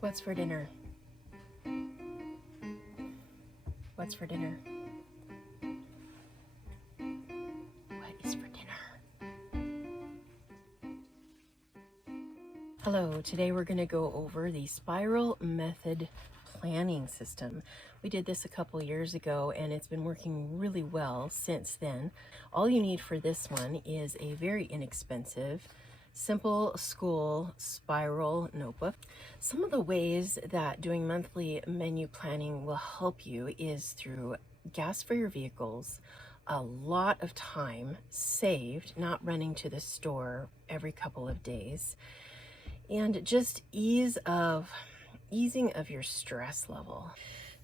What's for dinner? What's for dinner? What is for dinner? Hello, today we're going to go over the spiral method planning system. We did this a couple years ago and it's been working really well since then. All you need for this one is a very inexpensive simple school spiral notebook. Some of the ways that doing monthly menu planning will help you is through gas for your vehicles, a lot of time saved, not running to the store every couple of days, and just easing of your stress level.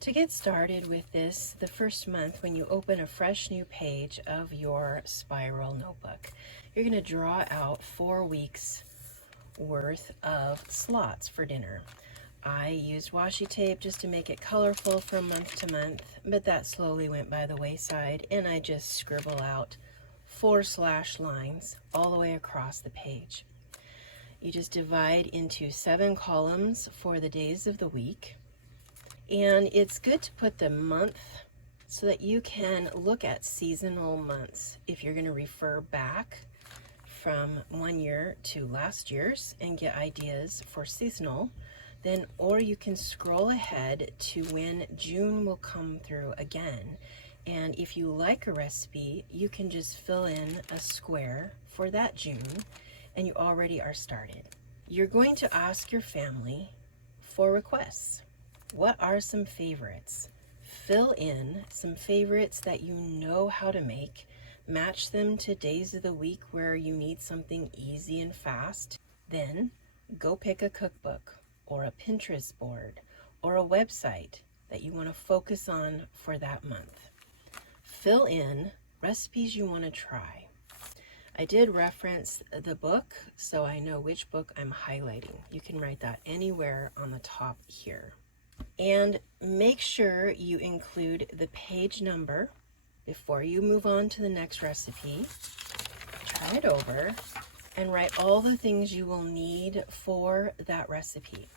To get started with this, the first month when you open a fresh new page of your spiral notebook, you're going to draw out 4 weeks worth of slots for dinner. I used washi tape just to make it colorful from month to month, but that slowly went by the wayside, and I just scribble out 4 slash lines all the way across the page. You just divide into 7 columns for the days of the week. And it's good to put the month so that you can look at seasonal months if you're going to refer back from one year to last year's and get ideas for seasonal, then, or you can scroll ahead to when June will come through again. And if you like a recipe, you can just fill in a square for that June and you already are started. You're going to ask your family for requests. What are some favorites? Fill in some favorites that you know how to make. Match them to days of the week where you need something easy and fast. Then go pick a cookbook or a Pinterest board or a website that you want to focus on for that month. Fill in recipes you want to try. I did reference the book, so I know which book I'm highlighting. You can write that anywhere on the top here. And make sure you include the page number before you move on to the next recipe. Try it over and write all the things you will need for that recipe.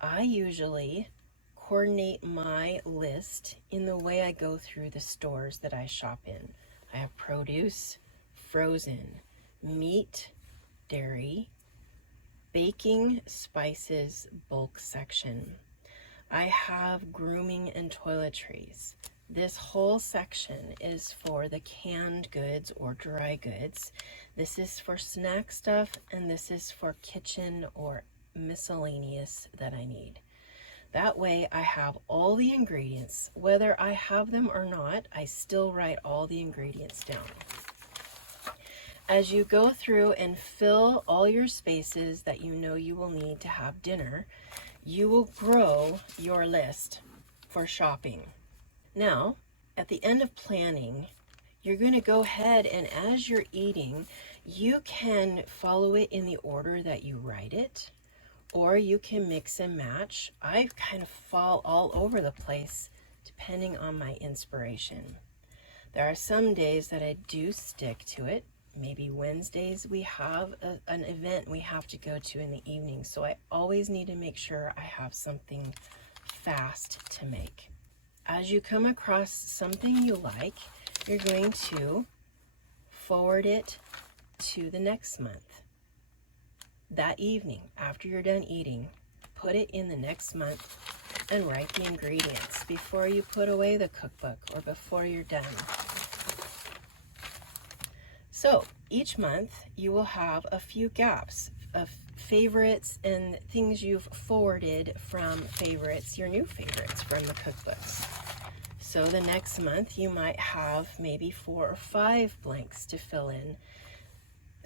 I usually coordinate my list in the way I go through the stores that I shop in. I have produce, frozen, meat, dairy, baking, spices, bulk section. I have grooming and toiletries. This whole section is for the canned goods or dry goods. This is for snack stuff, and this is for kitchen or miscellaneous that I need. That way I have all the ingredients. Whether I have them or not, I still write all the ingredients down. As you go through and fill all your spaces that you know you will need to have dinner, you will grow your list for shopping. Now, at the end of planning, you're going to go ahead and as you're eating, you can follow it in the order that you write it, or you can mix and match. I kind of fall all over the place depending on my inspiration. There are some days that I do stick to it. Maybe Wednesdays we have an event we have to go to in the evening, so I always need to make sure I have something fast to make. As you come across something you like, you're going to forward it to the next month. That evening, after you're done eating, put it in the next month and write the ingredients before you put away the cookbook or before you're done. So each month you will have a few gaps of favorites and things you've forwarded from favorites, your new favorites from the cookbooks. So the next month you might have maybe 4 or 5 blanks to fill in.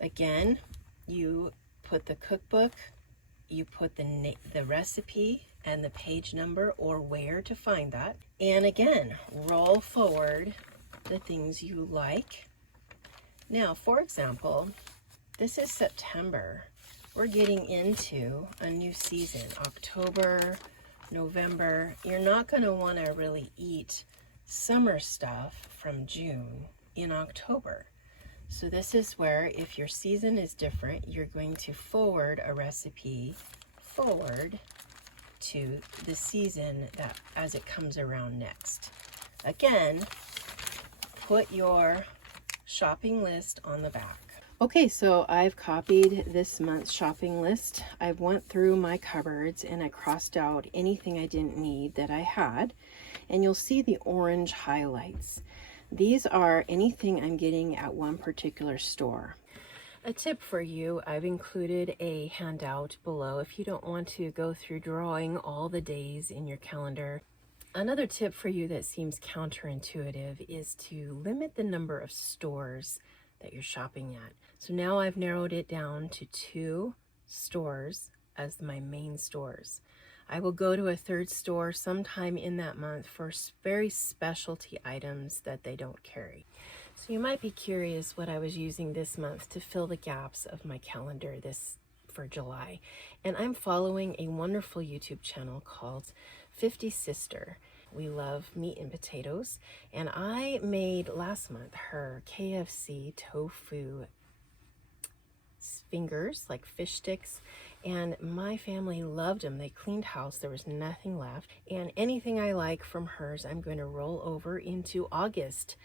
Again, you put the cookbook, you put the recipe and the page number or where to find that. And again, roll forward the things you like. Now, for example, this is September. We're getting into a new season, October, November. You're not going to want to really eat summer stuff from June in October. So this is where, if your season is different, you're going to forward a recipe forward into the season that as it comes around next. Again, put your shopping list on the back. Okay, so I've copied this month's shopping list. I went through my cupboards and I crossed out anything I didn't need that I had, and you'll see the orange highlights. These are anything I'm getting at one particular store. A tip for you, I've included a handout below if you don't want to go through drawing all the days in your calendar. Another tip for you that seems counterintuitive is to limit the number of stores that you're shopping at. So now I've narrowed it down to 2 stores as my main stores. I will go to a third store sometime in that month for very specialty items that they don't carry. So you might be curious what I was using this month to fill the gaps of my calendar for July. And I'm following a wonderful YouTube channel called 50 Sister. We love meat and potatoes, and I made last month her KFC tofu fingers, like fish sticks, and my family loved them. They cleaned house, there was nothing left, and anything I like from hers I'm going to roll over into August,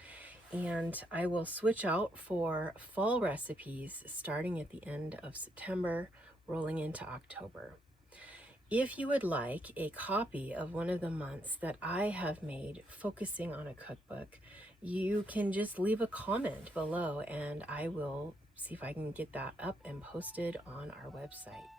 and I will switch out for fall recipes starting at the end of September, rolling into October. If you would like a copy of one of the months that I have made focusing on a cookbook, you can just leave a comment below and I will see if I can get that up and posted on our website.